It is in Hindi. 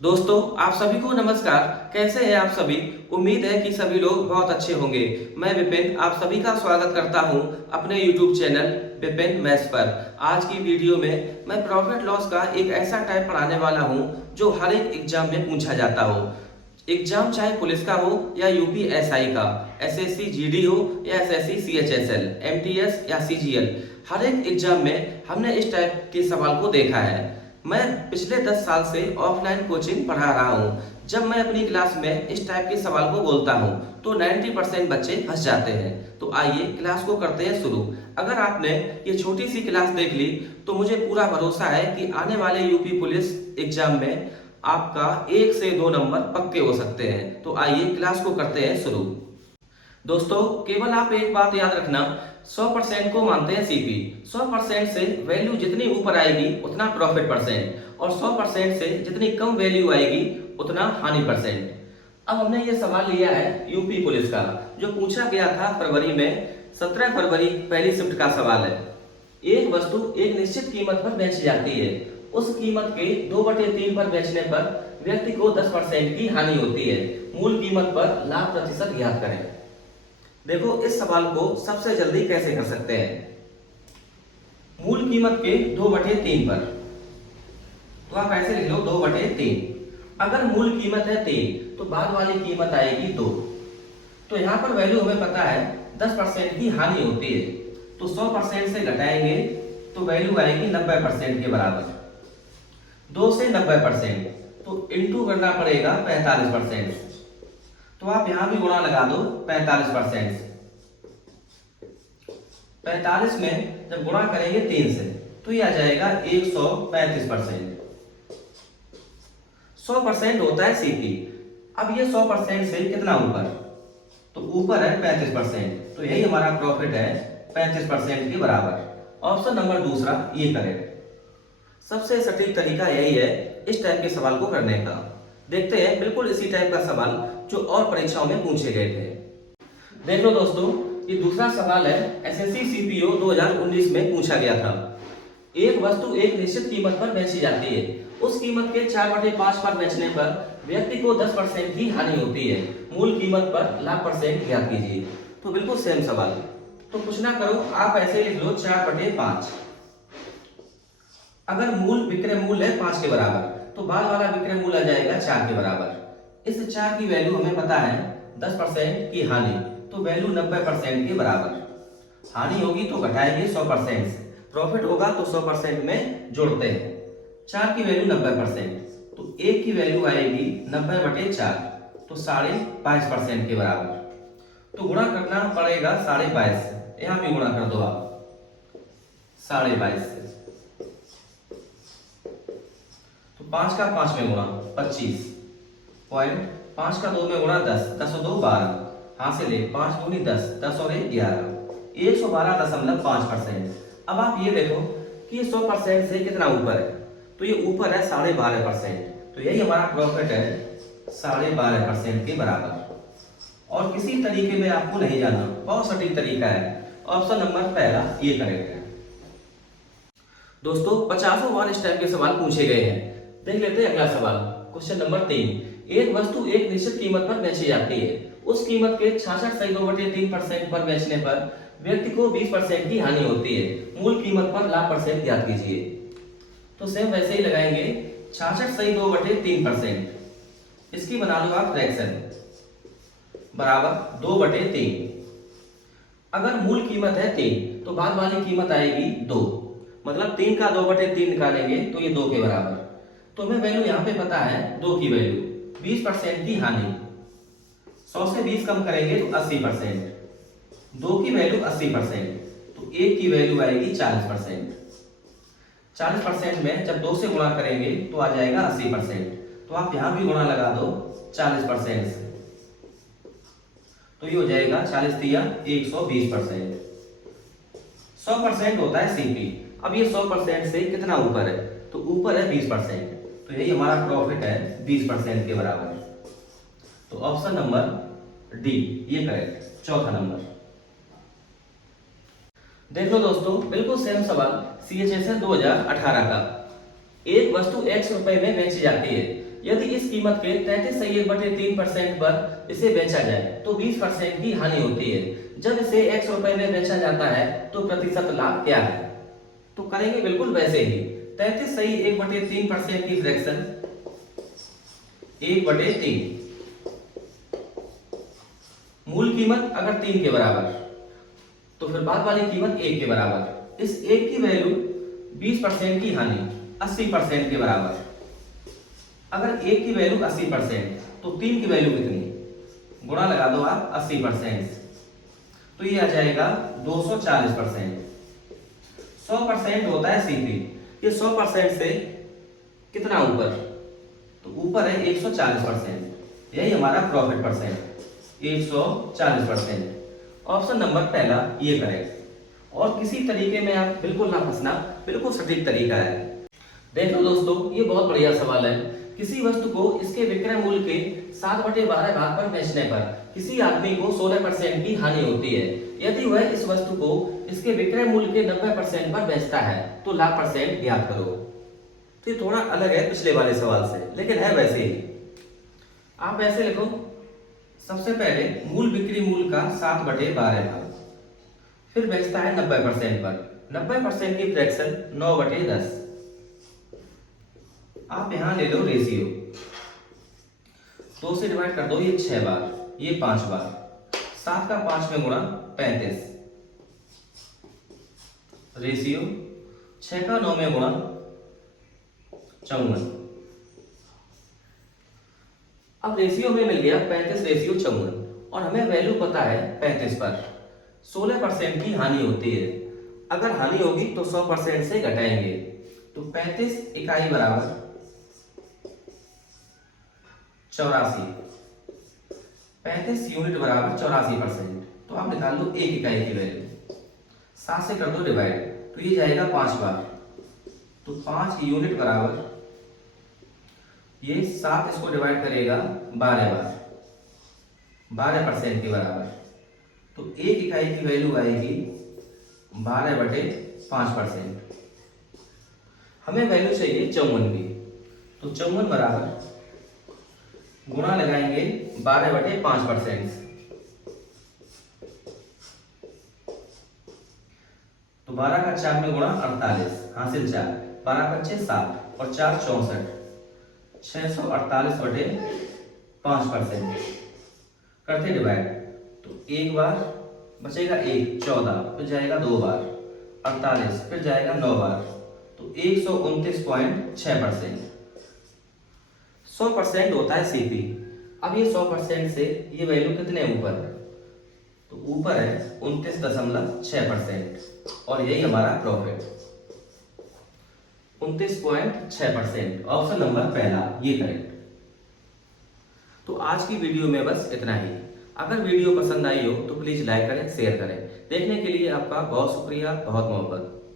दोस्तों आप सभी को नमस्कार। कैसे हैं आप सभी। उम्मीद है कि सभी लोग बहुत अच्छे होंगे। मैं विपिन आप सभी का स्वागत करता हूं अपने YouTube चैनल विपिन मैथ्स पर। आज की वीडियो में मैं प्रॉफिट लॉस का एक ऐसा टाइप पढ़ाने वाला हूं जो हर एक एग्जाम में पूछा जाता हो। एग्जाम चाहे पुलिस का हो या यूपीएसआई का, एसएससी जीडी हो या एसएससी सीएचएसएल, एमटीएस या सीजीएल, हर एक एग्जाम में हमने इस टाइप के सवाल को देखा है। मैं पिछले 10 साल से ऑफलाइन कोचिंग पढ़ा रहा हूँ। जब मैं अपनी क्लास में इस टाइप के सवाल को बोलता हूँ तो 90% बच्चे फंस जाते हैं। तो आइए क्लास को करते हैं शुरू। अगर आपने ये छोटी सी क्लास देख ली तो मुझे पूरा भरोसा है कि आने वाले यूपी पुलिस एग्जाम में आपका 1 से 2 नंबर पक्के हो सकते हैं। तो आइए क्लास को करते हैं शुरू। दोस्तों केवल आप एक बात याद रखना, 100% को मानते हैं सीपी। 100% से वैल्यू जितनी ऊपर आएगी उतना प्रॉफिट परसेंट, और 100% से जितनी कम वैल्यू आएगी उतना हानि परसेंट। अब हमने ये सवाल लिया है यूपी पुलिस का, जो पूछा गया था फरवरी में, 17 फरवरी पहली शिफ्ट का सवाल है। एक वस्तु एक निश्चित कीमत पर बेची जाती है। उस कीमत के 2/3 पर बेचने पर व्यक्ति को 10% की हानि होती है। मूल कीमत पर लाभ प्रतिशत ज्ञात करें। देखो इस सवाल को सबसे जल्दी कैसे कर सकते हैं। मूल कीमत के 2/3 पर, तो आप ऐसे लिख लो 2/3। अगर मूल कीमत है 3 तो बाद वाली कीमत आएगी 2। तो यहाँ पर वैल्यू हमें पता है 10% की हानि होती है, तो 100% से घटाएंगे तो वैल्यू आएगी 90% के बराबर। 2 से 90% तो इंटू करना पड़ेगा 45%। तो आप यहां भी गुणा लगा दो 45% से। 45 में जब गुणा करेंगे 3 से तो ये आ जाएगा 135%। 100% होता है सीपी। अब ये 100% से कितना ऊपर, तो ऊपर है 35%, तो यही हमारा प्रॉफिट है 35% के बराबर। ऑप्शन नंबर दूसरा ये करेक्ट। सबसे सटीक तरीका यही है इस टाइप के सवाल को करने का। देखते हैं बिल्कुल इसी टाइप का सवाल जो और परीक्षाओं में पूछे गए थे। देख लो दोस्तों, ये दूसरा सवाल है, एसएससी सीपीओ 2019 में पूछा गया था। एक वस्तु एक निश्चित कीमत पर बेची जाती है। उस कीमत के 4/5 पर बेचने पर व्यक्ति को 10% की हानि होती है। मूल कीमत पर लाभ परसेंट ज्ञात कीजिए। तो बिल्कुल सेम सवाल, तो कुछ ना करो, आप ऐसे लिख लो 4/5। अगर मूल विक्रय मूल्य है 5 के बराबर तो बाद वाला विक्रय मूल्य आ जाएगा 4 के बराबर। इस 4 की वैल्यू हमें पता है 10% की हानि, तो वैल्यू 90% के बराबर। हानि होगी तो घटाएंगे 100% से, प्रॉफिट होगा तो 100% में जोड़ते हैं। 4 की वैल्यू 90%, तो 1 की वैल्यू आएगी 90/4, तो 22.5% के बराबर। तो गुणा करना पड़ेगा 22.5 से, यहां भी गुणा कर दो आप 22.5 से। तो 5 का 5 में गुणा 25 पॉइंट, 5 का 2 में गुणा 10, 10 और 2 12, हाथ से ले 5 दूनी 10, 10 और 1 11, 112.5%। अब आप ये देखो कि 100% से कितना ऊपर है, तो ये ऊपर है 12.5%, तो यही हमारा प्रॉफिट है 12.5% के बराबर। और किसी तरीके में आपको नहीं जाना, बहुत सटीक तरीका है। ऑप्शन नंबर पहला ये करेक्ट है। दोस्तों 50 बार इस टाइप के सवाल पूछे गए हैं। देख लेते हैं अगला सवाल, क्वेश्चन नंबर 3। एक वस्तु एक निश्चित कीमत पर बेची जाती है। उस कीमत के 66.2/3% पर बेचने पर व्यक्ति को 20% की हानि होती है। मूल कीमत पर लाभ परसेंट ज्ञात कीजिए। तो सेम वैसे ही लगाएंगे 66.2/3%, इसकी बना लो आप फ्रैक्शन, बराबर 2/3। अगर मूल कीमत है 3 तो बाद वाली कीमत आएगी 2, मतलब 3 का 2/3 निकालेंगे तो ये 2 के बराबर। तो हमें वैल्यू यहाँ पे पता है 2 की वैल्यू 20% की हानि, 100 से 20 कम करेंगे तो 80%। 2 की वैल्यू 80%, तो 1 की वैल्यू आएगी 40%। 40% में जब 2 से गुणा करेंगे तो आ जाएगा 80%, तो आप यहाँ भी गुणा लगा दो 40% से, तो ये हो जाएगा 40 दिया 120%। 100% होता है सीपी। अब ये 100% से कितना ऊपर है, तो ऊपर है 20%, तो यही हमारा प्रॉफिट है 20% के बराबर। तो ऑप्शन नंबर डी ये करेक्ट, चौथा नंबर। देख लो दोस्तों बिल्कुल सेम सवाल, सीएचएसएल 2018 का। एक वस्तु x रुपए में बेची जाती है। यदि इस कीमत के 33.3% पर इसे बेचा जाए तो 20% की हानि होती है। जब इसे X रुपए में बेचा जाता है तो प्रतिशत लाभ क्या है? तो करेंगे बिल्कुल वैसे ही। 33 सही 1/3% की फ्रैक्शन 1/3। मूल कीमत अगर 3 के बराबर तो फिर बाद वाली कीमत 1 के बराबर। इस 1 की वैल्यू 20% की हानि 80% के बराबर। अगर 1 की वैल्यू 80% तो 3 की वैल्यू कितनी? गुणा लगा दो आप 80% तो ये आ जाएगा 240%। 100% होता है सीपी। ये 100% से कितना ऊपर? तो ऊपर है 140%। यही हमारा प्रॉफिट परसेंट 140%। ऑप्शन नंबर पहला ये करेक्ट। और किसी तरीके में आप बिल्कुल ना फंसना, बिल्कुल सटीक तरीका है। देखो दोस्तों, ये बहुत बढ़िया सवाल है। किसी वस्तु को इसके विक्रय मूल्य के 7/12 भाग पर बेचने पर किसी आदमी को 16% की हानि होती है। यदि वह इस वस्तु को इसके विक्रय मूल्य के 90% पर बेचता है तो लाभ परसेंट ज्ञात करो। तो ये थोड़ा अलग है पिछले वाले सवाल से, लेकिन है वैसे ही। आप ऐसे लिखो, सबसे पहले मूल बिक्री मूल्य का 7/12 भाग, फिर बेचता है 90% पर। 90% की फ्रैक्शन 9/10। आप यहां ले लो रेशियो, 2 से डिवाइड कर दो, ये 6 बार, ये 5 बार। 7 का 5 में गुणा 35। रेशियो 6 का 9 में गुणा 54। अब रेशियो में मिल गया 35 रेशियो 54 और हमें वैल्यू पता है 35 पर 16% की हानि होती है। अगर हानि होगी तो 100% से घटाएंगे तो 35 इकाई बराबर 84। 35 यूनिट बराबर 84%। तो आप निकाल लो 1 इकाई की वैल्यू। 7 से कर दो डिवाइड तो ये जाएगा 5 बार। तो 5 यूनिट बराबर, ये 7 इसको डिवाइड करेगा 12 बार, 12% के बराबर। तो 1 इकाई की वैल्यू आएगी 12/5%। हमें वैल्यू चाहिए 54 की। तो 54 बराबर गुणा लगाएंगे 12/5%। तो 12 का 4 में गुणा 48, हासिल 4, 12 5 7 और 4 64, 648/5%। करते डिवाइड तो एक बार बचेगा 1, 14, फिर जाएगा 2 बार 48, फिर जाएगा 9 बार। तो 129.6%। 100% होता है सीपी। अब ये 100% से ये वैल्यू कितने ऊपर है? तो ऊपर है 29.6% और यही हमारा प्रॉफिट 29.6%। ऑप्शन नंबर पहला ये करेक्ट। तो आज की वीडियो में बस इतना ही। अगर वीडियो पसंद आई हो तो प्लीज लाइक करें, शेयर करें। देखने के लिए आपका बहुत शुक्रिया, बहुत मोहब्बत।